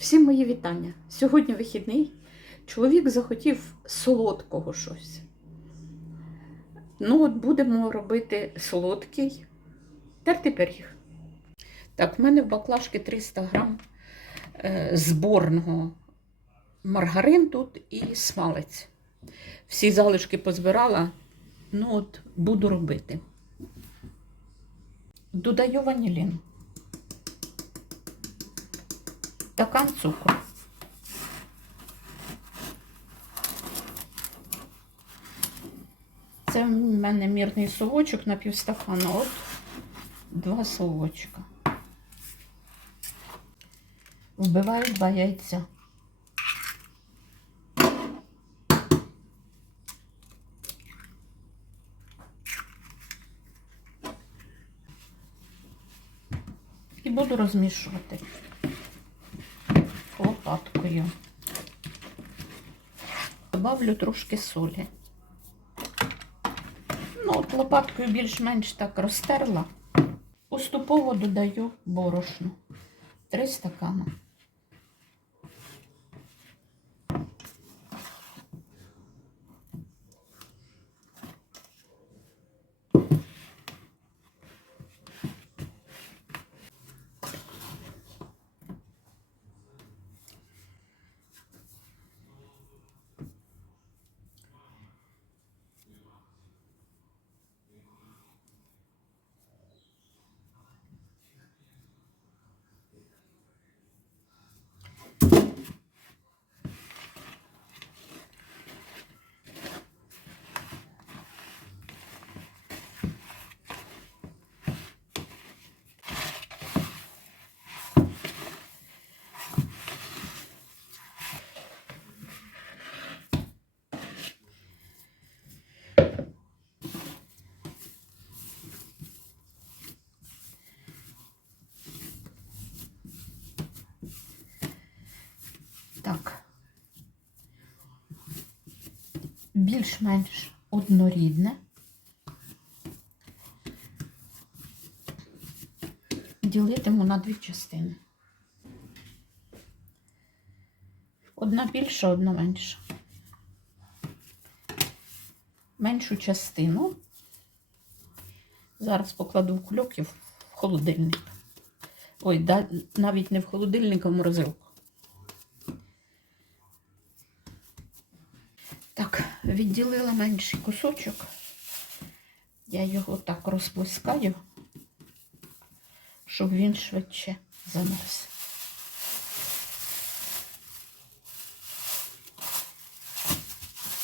Всім мої вітання. Сьогодні вихідний. Чоловік захотів солодкого щось. Ну, от будемо робити солодкий тертий пиріг. Так, в мене в баклажці 300 грам е, зборного маргарин тут і смалець. Всі залишки позбирала. Ну, от буду робити. Додаю ванілін. Стакан цукру. Це в мене мірний совочок на півстакана. От два совочка. Вбиваю два яйця. І буду розмішувати лопаткою. Добавлю трошки солі. Ну, от лопаткою більш-менш так розтерла. Поступово додаю борошно. Три стакани. Так. Більш-менш однорідне. Ділитиму на дві частини. Одна більша, одна менша. Меншу частину зараз покладу в кульок і в холодильник. Ой, навіть не в холодильник, а в морозилку. Так, відділила менший кусочок. Я його так розплескаю, щоб він швидше замерз.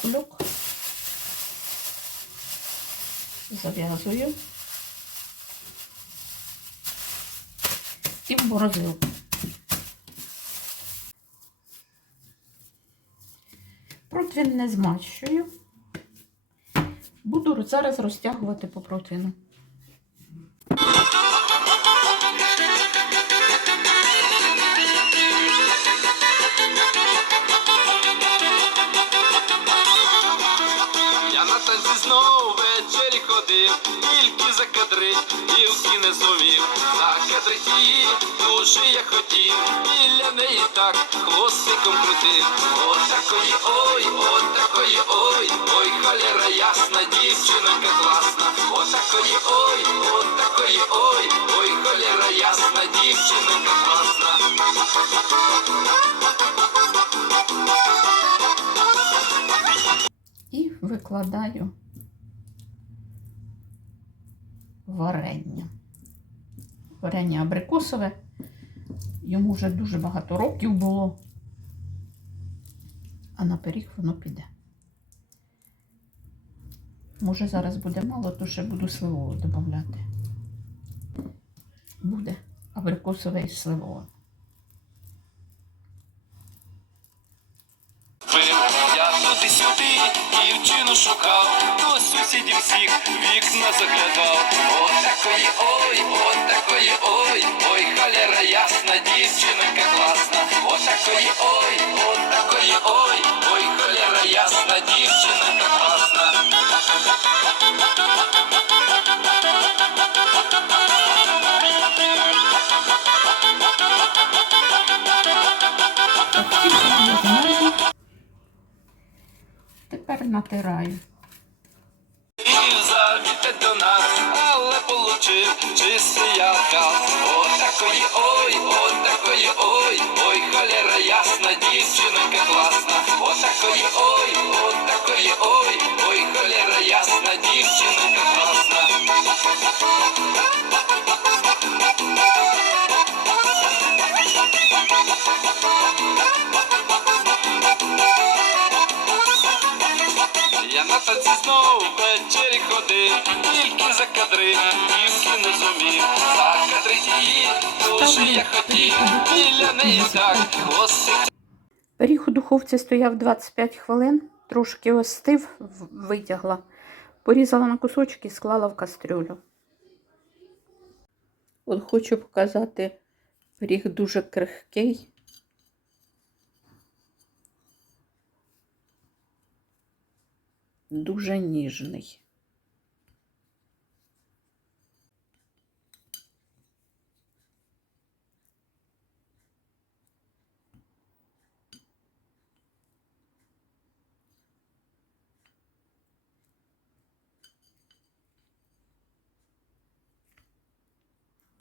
Кульок зав'язую і в морозилку. Противень не змащую. Буду зараз розтягувати по противну. Ходив, тільки закадрить, дівки не зумів. Закадрить її дуже я хотів, біля неї так хвостиком крутив. От такої ой, от такої ой, ой, холера ясна, дівчинка класна. От такої ой, от такої ой, ой, холера ясна, дівчинка класна. І викладаю варення. Варення абрикосове. Йому вже дуже багато років було, а на пиріг воно піде. Може, зараз буде мало, то ще буду сливову додати. Буде абрикосове і сливове. Сюди дівчину шукав, до сусідів всіх вікна заглядав. От такої ой, от такої ой, ой, холера ясна, дівчинка класна. От такої ой, от такої ой, ой, холера ясна, дівчинка класна. Натираю. Хотів до нас, але получив чистий отказ. Отакої ой, отакої ой, ой, холера ясна, дівчинка класна. Отакої ой, отакої ой, ой, холера ясна, дівчинка класна. Я на танці знов ввечері ходив, тільки за кадри, дівки не зумів. За кадри її, дуже я хотів, біля неї так, хвостик Пиріг у духовці стояв 25 хвилин, трошки остив, витягла, порізала на кусочки і склала в кастрюлю. От хочу показати, пиріг дуже крихкий. Дуже ніжний.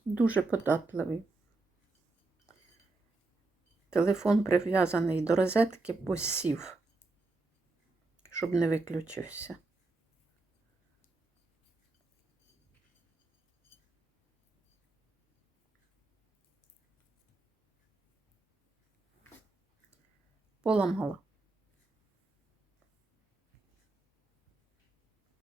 Дуже податливий. Телефон прив'язаний до розетки, посів, щоб не виключився. Поламала.